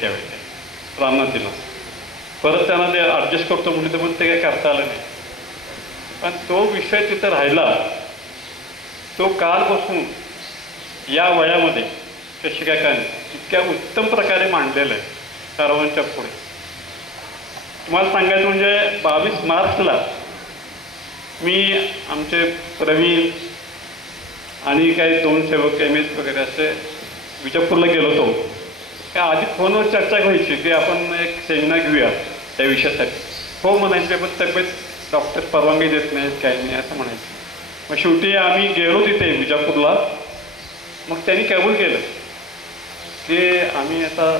त्यावेळी रामनाथ दिला. परत त्यांना ते ॲडजस्ट करतो म्हणजे तर पण ते काही करता आलं नाही. पण तो विषय तिथं राहिला. तो कालपासून या वयामध्ये शिक्षकांनी इतक्या उत्तम प्रकारे मांडलेलं आहे सर्वांच्या पुढे. तुम्हाला सांगायचं म्हणजे 22 मार्चला मी आमचे प्रवीण आणि काही 2 सेवक MS वगैरे असे विजापूरला गेलो होतो. काय आधी फोनवर चर्चा व्हायची की आपण एक सेमिनार घेऊया त्या विषयासाठी. हो म्हणायचे, पण तब्येत डॉक्टर परवानगी देत नाहीत, काही नाही असं म्हणायचं. मग शेवटी आम्ही गेलो तिथे विजापूरला. मग त्यांनी कबूल केलं की आम्ही आता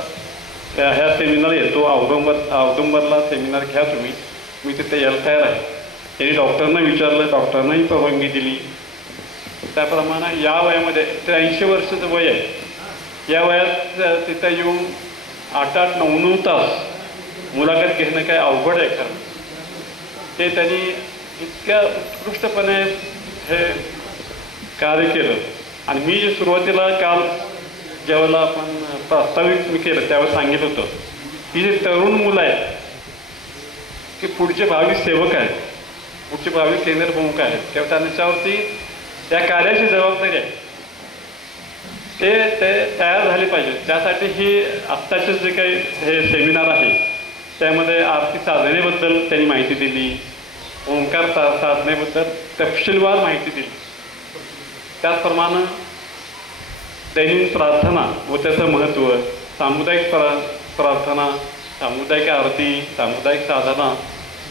ह्या सेमिनार येतो, औदुंबरला सेमिनार घ्या तुम्ही, मी तिथे यायला तयार आहे. त्यांनी डॉक्टरना विचारलं, डॉक्टरनाही परवानगी दिली. त्याप्रमाणे या वयामध्ये 83 वर्षाचं वय आहे. या वयात तिथं येऊन 8-8, 9-9 तास मुलाखत घेणं काय अवघड आहे खरं. ते त्यांनी इतक्या उत्कृष्टपणे हे कार्य केलं. आणि मी जे सुरुवातीला काल ज्यावेळेला आपण प्रास्ताविक मी केलं त्यावेळेस सांगितलं होतं की जे तरुण मुलं आहेत की पुढचे भावी सेवक आहेत, पुढचे भावी केंद्र प्रमुख आहेत, तेव्हा त्यांच्यावरती त्या कार्याची जबाबदारी आहे. ते तयार झाले पाहिजे. त्यासाठी ही आत्ताचे जे काही हे सेमिनार आहे त्यामध्ये आरती साधनेबद्दल त्यांनी माहिती दिली, ओंकार साधनेबद्दल तपशीलवार माहिती दिली. त्याचप्रमाणे दैनंदिन प्रार्थना व त्याचं महत्त्व, सामुदायिक प्रार्थना, सामुदायिक आरती, सामुदायिक साधना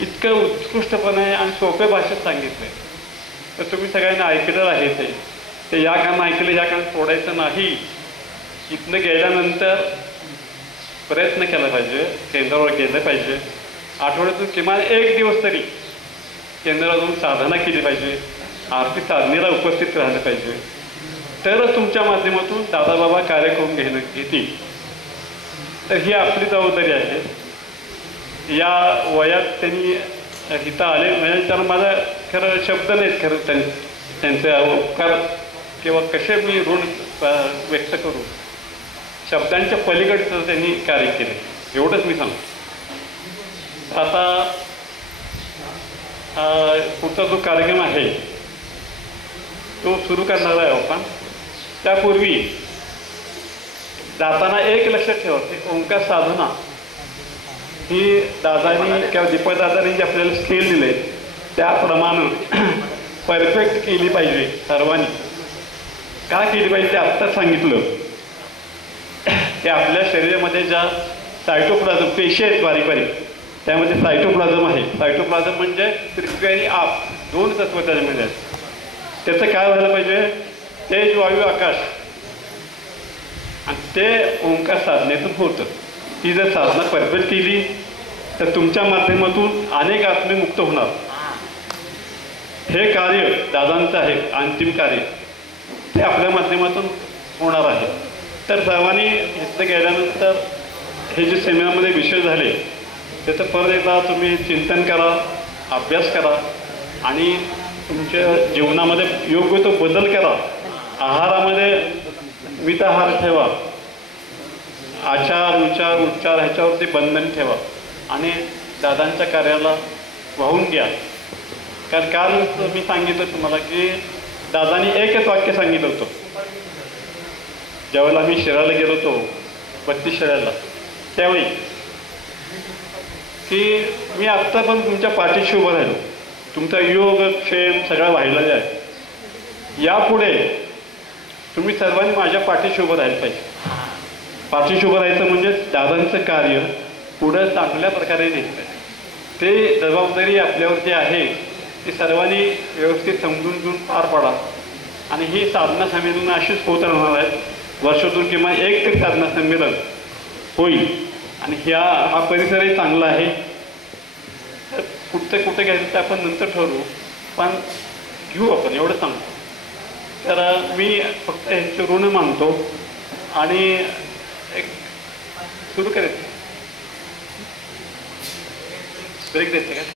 इतकं उत्कृष्टपणे आणि सोप्या भाषेत सांगितलं. तर तुम्ही सगळ्यांनी ऐकलं आहे ते या कारणं ऐकलं, या कारणं सोडायचं नाही. इथनं गेल्यानंतर प्रयत्न केला पाहिजे, केंद्रावर गेलं पाहिजे. आठवड्यातून किमान 1 दिवस तरी केंद्रावर जाऊन साधना केली पाहिजे, आरती साधनेला उपस्थित राहिलं पाहिजे. तरच तुमच्या माध्यमातून दादाबाबा कार्य करून घेतील. तर ही आपली जबाबदारी आहे. या वयात त्यांनी इथं आले म्हणजे त्यांना माझा खरं शब्द नाहीत खरं त्यांचे उपकार किंवा कसे मी ऋण व्यक्त करू. शब्दांच्या पलीकडचं त्यांनी कार्य केले, एवढंच मी सांगतो. आता पुढचा जो कार्यक्रम आहे तो सुरू करणार आहे आपण. त्यापूर्वी जाताना एक लक्षात ठेवा की ओंकार साधना ही दादानी किंवा दीपकदादांनी जे आपल्याला स्किल दिले त्याप्रमाणे परफेक्ट केली पाहिजे. सर्वांनी का केली पाहिजे ते आत्ताच सांगितलं की आपल्या शरीरामध्ये ज्या सायटोप्लाझम पेशी आहेत बारीक बारीक, त्यामध्ये सायटोप्लाझम आहे. सायटोप्लाझम म्हणजे पृथ्वी आणि आप 2 तत्व त्याच्यामध्ये आहेत. त्याचं काय व्हायला पाहिजे, तेज वायू आकाश, आणि ते ओंकार साधनेतून होतं. ती जर साधना परफेक्ट केली तर तुमच्या माध्यमातून अनेक आत्मे मुक्त होणार. हे कार्य दादांचं आहे, अंतिम कार्य ते आपल्या माध्यमातून होणार आहे. तर सर्वांनी इथं गेल्यानंतर हे जे सेमिनारमध्ये विषय झाले त्याचं परत एकदा तुम्ही चिंतन करा, अभ्यास करा आणि तुमच्या जीवनामध्ये योग्य तो बदल करा. आहारामध्ये मिताहार ठेवा, आचार विचार उच्चार ह्याच्यावरती बंधन ठेवा आणि दादांच्या कार्याला वाहून घ्या. कारण काल मी सांगितलं तुम्हाला की दादांनी एकच वाक्य सांगितलं होतं ज्यावेळेला आम्ही शिरायला गेलो होतो 32 शिरायला, त्यावेळी की मी आत्ता पण तुमच्या पाठीशी उभं राहिलो. तुमचा योग क्षेम सगळा वाहिलेला आहे. यापुढे तुम्ही सर्वांनी माझ्या पाठीशी उभं राहायला पाहिजे. पाठीशी उभं राहायचं म्हणजे दादांचं कार्य पुढं चांगल्या प्रकारे नेलं. ते जबाबदारी आपल्यावरती आहे ती सर्वांनी व्यवस्थित समजून घेऊन पार पाडा. आणि ही साधना संमेलन अशीच होत राहणार आहेत. वर्षातून किंवा 1 तरी साधना संमेलन होईल. आणि हा परिसरही चांगला आहे. पुढचं कुठं घ्यायचं ते आपण नंतर ठरवू, पण घेऊ आपण एवढं सांगतो. तर मी फक्त ह्यांचे ऋण मानतो आणि एक सुरू करायचं ब्रेक द्यायचं का.